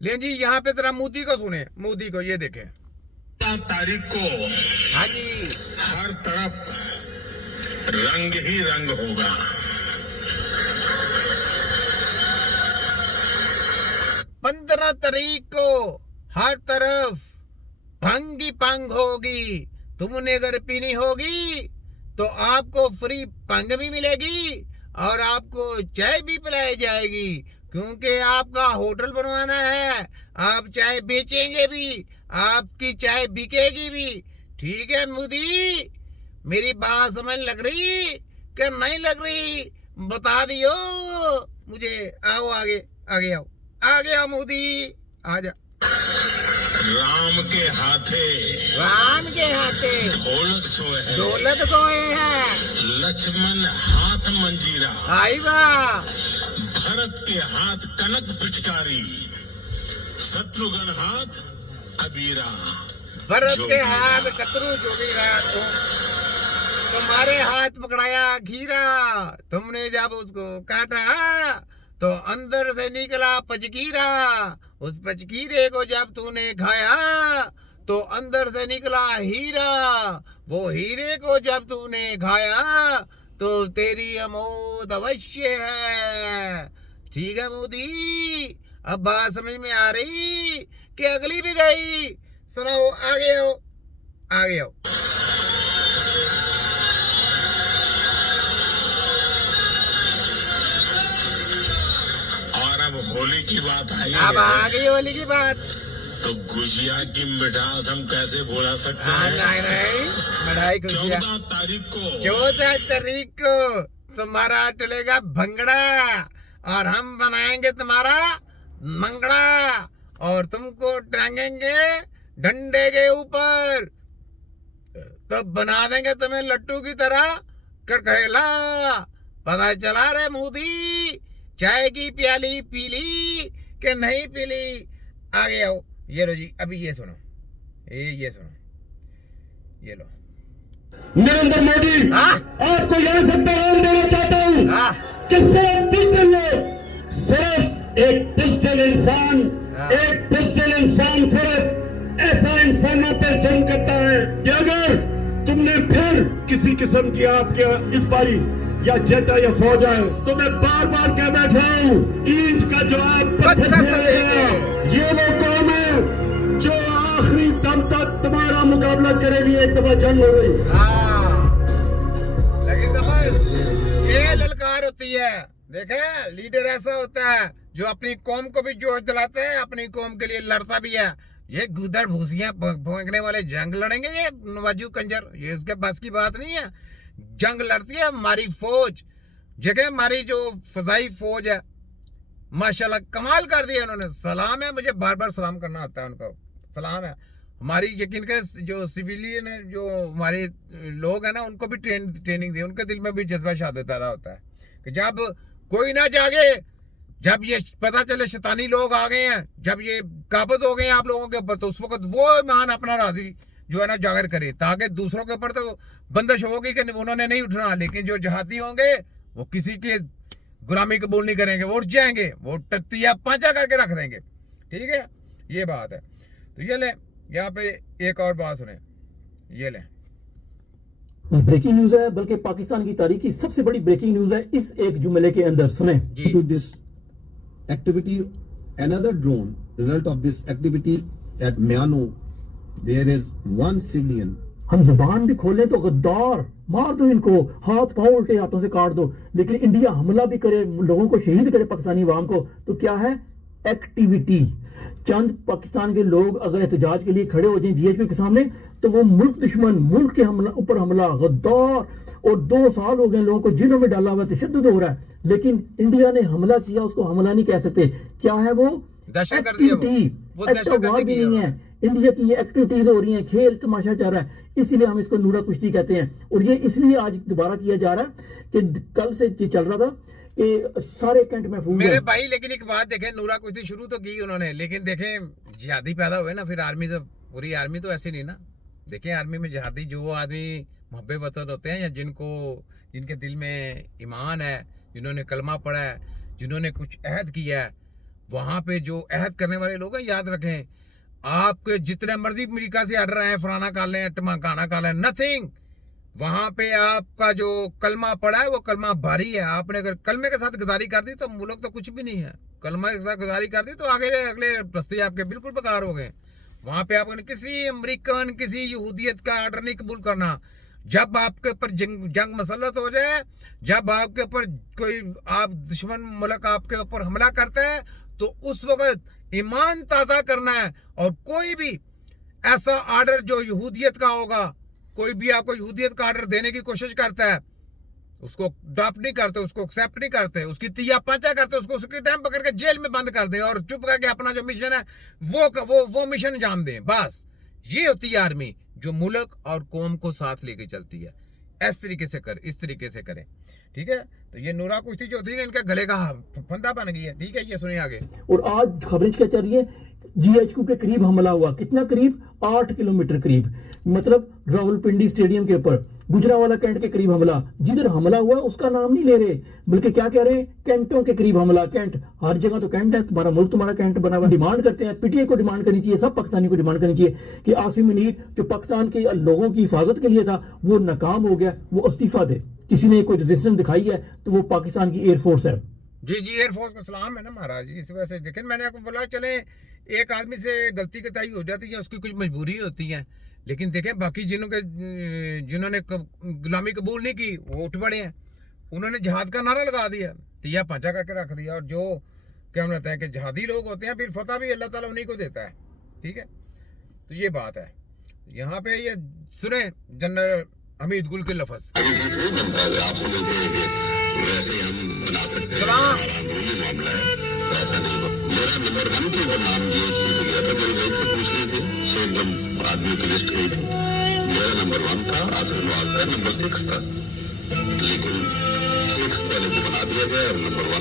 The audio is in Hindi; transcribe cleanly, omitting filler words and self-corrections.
ले जी यहाँ पे जरा मोदी को सुने, मोदी को, ये देखें। तारीख को हाँ जी, हर तरफ रंग ही रंग होगा। 15 तारीख को हर तरफ भंग ही भंग होगी। तुमने अगर पीनी होगी तो आपको फ्री भंग भी मिलेगी और आपको चाय भी पिलाई जाएगी, क्योंकि आपका होटल बनवाना है। आप चाय बेचेंगे भी, आपकी चाय बिकेगी भी। ठीक है मोदी, मेरी बात समझ लग रही कि नहीं लग रही, बता दियो मुझे। आओ आगे, आगे आओ, आगे आओ मोदी, आजा। राम के हाथे ढोलक सोए है, ढोलक सोए हैं, लक्ष्मण हाथ मंजीरा, आई वाह। भरत के हाथ कनक पिचकारी, शत्रुघ्न हाथ अबीरा। भरत के हाथ कतरू जोगीरा, तुम्हारे हाथ पकड़ाया खीरा। तुमने जब उसको काटा तो अंदर से निकला पचकीरा। उस पचकीरे को जब तूने खाया तो अंदर से निकला हीरा। वो हीरे को जब तूने खाया तो तेरी अमोद अवश्य है। ठीक है मोदी, अब बात समझ में आ रही कि अगली भी गई। सुनाओ, आगे आओ, आगे आओ। और अब होली की बात आई अब है, आ गई होली की बात। तो गुजिया की मिठास हम कैसे भुला सकते हैं। नहीं नहीं, मिठाई गुजिया। 14 तारीख को 14 तारीख को तुम्हारा चलेगा भंगड़ा और हम बनाएंगे तुम्हारा मंगड़ा और तुमको टांगेंगे डंडे के ऊपर, तो बना देंगे तुम्हें लट्टू की तरह कड़कड़ेला। पता चला रे मोदी, चाय की प्याली पीली कि नहीं पीली। आगे आओ, ये लो जी, अभी ये सुनो, ये सुनो, ये लो। नरेंद्र मोदी आपको यहाँ से पैगाम देना चाहता हूँ कि सिर्फ डिजिटल लोग, सिर्फ एक डिजिटल इंसान, एक डिजिटल इंसान सिर्फ ऐसा इंसानों पर जुल्म करता है कि अगर तुमने फिर किसी किस्म की आपके इस बारी या जेटा या फौज आए तो मैं बार बार कह बैठा हूँ, ईद का जवाब पत्थर से आएगा। ये वो कौम है जो आखिरी दम तक तुम्हारा मुकाबला करेगी। एक दफा जंग हो गई, लगी समझ? ये ललकार होती है। देखे, लीडर ऐसा होता है जो अपनी कौम को भी जोश दिलाता है, अपनी कौम के लिए लड़ता भी है। ये गुदड़ भूसियां फेंकने वाले जंग लड़ेंगे, ये नवाजू कंजर, ये इसके बस की बात नहीं है। जंग लड़ती है हमारी फौज, जगह हमारी जो फजाई फौज है, माशाल्लाह कमाल कर दिया उन्होंने। सलाम है, मुझे बार बार सलाम करना आता है उनको, सलाम है। हमारी यकीन करें जो सिविलियन है, जो हमारे लोग हैं ना, उनको भी ट्रेनिंग दी। उनके दिल में भी जज्बा शहादत पैदा होता है कि जब कोई ना जागे, जब ये पता चले शैतानी लोग आ गए हैं, जब ये काबज हो गए हैं आप लोगों के ऊपर, तो उस वक्त वो ईमान अपना राजी जो है ना जागर करे, ताकि दूसरों के ऊपर तो बंदिश होगी कि उन्होंने नहीं उठना। लेकिन जो जहादी होंगे वो किसी के गुलामी कबूल नहीं करेंगे, वो उठ जाएंगे, वो टट्टिया पांचा करके रख देंगे। ठीक है, ये बात है। तो ये ले, यहाँ पे एक और बात सुने, ये ले। ब्रेकिंग न्यूज है, बल्कि पाकिस्तान की तारीख की सबसे बड़ी ब्रेकिंग न्यूज है इस एक जुमले के अंदर, सुने। To this activity, another drone result of this activity at Miano, there is one civilian. हम जुबान भी खोलें तो गद्दार, मार दो इनको, हाथ पांव उल्टे हाथों से काट दो। लेकिन इंडिया हमला भी करे, लोगों को शहीद करे, पाकिस्तानी अवाम को, तो क्या है? एक्टिविटी। चंद पाकिस्तान के लोग अगर एहतजाज के लिए खड़े हो जाएं जीएचपी के सामने, तो वो मुल्क दुश्मन, मुल्क के ऊपर हमला, गद्दार। और 2 साल हो गए लोगों को जेलों में डाला हुआ, तशद्दुद हो रहा है। लेकिन इंडिया ने हमला किया, उसको हमला नहीं कह सकते। क्या है वो? एक्टिविटी। एक्ट भी नहीं है। इंडिया की ये एक्टिविटीज हो रही हैं, खेल तमाशा चल रहा है, इसीलिए हम इसको नूरा कुश्ती कहते हैं। और ये इसलिए आज दोबारा किया जा रहा है कि कल से ये चल रहा था कि सारे कैंट महफूज मेरे भाई। लेकिन एक बात देखें, नूरा कुश्ती शुरू तो की उन्होंने, लेकिन देखें जिहादी पैदा हुए ना, फिर आर्मी से, पूरी आर्मी तो ऐसी नहीं ना। देखें आर्मी में जिहादी जो आदमी मुहब्बे वतन होते हैं, या जिनके दिल में ईमान है, जिन्होंने कलमा पढ़ा है, जिन्होंने कुछ अहद किया है, वहां पे जो अहद करने वाले लोग हैं, याद रखें, आपके जितने मर्जी अमेरिका से ऑर्डर आए, फलाना कर लें, टमाकाना कर लें, नथिंग। वहां पे आपका जो कलमा पड़ा है वो कलमा भारी है। आपने अगर कलमे के साथ गद्दारी कर दी तो मुल्क तो कुछ भी नहीं है। कलमा के साथ गद्दारी कर दी तो आगे अगले रस्ते आपके बिल्कुल बेकार हो गए। वहां पे आपने किसी अमेरिकन, किसी यहूदियत का ऑर्डर नहीं कबूल करना। जब आपके ऊपर जंग मसलत हो जाए, जब आपके ऊपर कोई आप दुश्मन मुल्क आपके ऊपर हमला करते हैं, तो उस वक्त ईमान ताज़ा करना है। और कोई भी ऐसा ऑर्डर जो यहूदियत का होगा, कोई भी आपको यहूदियत का ऑर्डर देने की कोशिश करता है, उसको ड्रॉप नहीं करते, उसको एक्सेप्ट नहीं करते, उसकी तिया पांचा करते, उसको उसकी टाइम पकड़ के जेल में बंद कर दें और चुप करके अपना जो मिशन है वो मिशन अंजाम दें। बस ये होती है आर्मी जो मुल्क और कौम को साथ लेके चलती है। इस तरीके से करें, ठीक है। तो ये नूरा कुश्ती जो होती है इनका गले का फंदा बन गई है, ठीक है। ये सुनिए आगे। और आज खबरें क्या चल रही है, GHQ के करीब हमला हुआ। कितना करीब? 8 किलोमीटर करीब, मतलब रावलपिंडी स्टेडियम के ऊपर गुजरावाला कैंट के करीब हमला। जिधर हमला हुआ उसका नाम नहीं ले रहे, बल्कि क्या कह रहे हैं, कैंटों के करीब हमला। कैंट हर जगह तो कैंट है, तुम्हारा मुल्क तुम्हारा कैंट बना हुआ। डिमांड करते हैं, PTI को डिमांड करनी चाहिए, सब पाकिस्तानी को डिमांड करनी चाहिए कि आसिम मुनीर जो पाकिस्तान के लोगों की हिफाजत के लिए था वो नाकाम हो गया, वो इस्तीफा दे। किसी ने कोई रेजिस्टेंस दिखाई है तो वो पाकिस्तान की एयरफोर्स है। जी एयरफोर्स को सलाम है ना महाराज जी। इस वजह से देखें, मैंने आपको बोला चले एक आदमी से गलती कताई हो जाती है, उसकी कुछ मजबूरी होती है, लेकिन देखें बाकी जिन्होंने गुलामी कबूल नहीं की वो उठ पड़े हैं। उन्होंने जहाद का नारा लगा दिया, तिया पांचा करके रख दिया। और जो क्या कहते हैं कि जहादी लोग होते हैं, फिर फतह भी अल्लाह ताला उन्हीं को देता है, ठीक है। तो ये बात है। यहाँ पे ये सुने जनरल हमीद गुल के लफ्ज। आपसे मिलते हैं कि वैसे ही हम बना सकते हैं, अंदरूनी मामला है, वैसा नहीं हुआ। मेरा नंबर 1 के ऊपर नाम GHQ से गया था, मेरी बहन से पूछ रही थी, 100 आदमियों की लिस्ट गई थी, मेरा नंबर 1 था, आसिफ नवाज का नंबर 6 था, लेकिन 6 वाले को बना दिया गया और नंबर 1